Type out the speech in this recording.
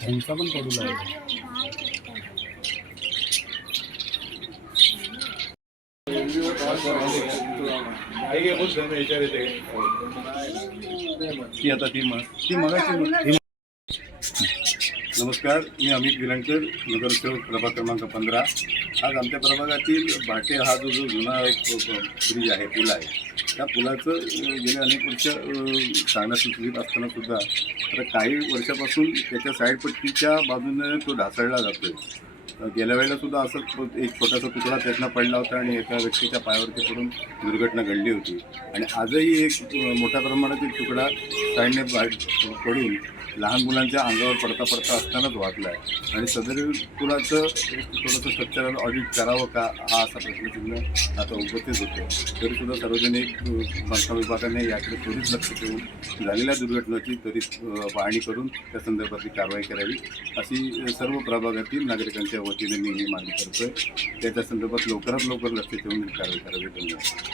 त्यांचा पण पडू लागला. ती मगाची. नमस्कार, मी अमित विलंकर, नगरसेवक प्रभाग क्रमांक 15. आज आमच्या प्रभागातील भाटे हा जो जुना एक ब्रिज आहे, पूल आहे, त्या पुलाचं गेले अनेक वर्ष चांगल्या सुखरूप असताना सुद्धा आता काही वर्षापासून त्याच्या साईडपट्टीच्या बाजूने तो ढासळला जातो आहे. गेल्या वेळेला सुद्धा असंच एक छोटासा तुकडा त्यातनं पडला होता आणि एका व्यक्तीच्या पायावरती पडून दुर्घटना घडली होती. आणि आजही एक मोठ्या प्रमाणात एक तुकडा साईडने पडून लहान मुलांच्या अंगावर पडता असतानाच वाचला आहे. आणि सदर पुलाचं थोडंसं स्ट्रक्चरल ऑडिट करावं का, हा असा प्रश्नचिन्ह आता उपस्थित होतो. तरीसुद्धा सार्वजनिक बांधकाम विभागाने याकडे त्वरित लक्ष ठेवून झालेल्या दुर्घटनेची त्वरित पाहणी करून त्या संदर्भातली कारवाई करावी, अशी सर्व प्रभागातील नागरिकांच्या वतीने मी ही मागणी करतोय. त्याच्या संदर्भात लवकरात लवकर लक्ष ठेवून कारवाई करावी. धन्यवाद.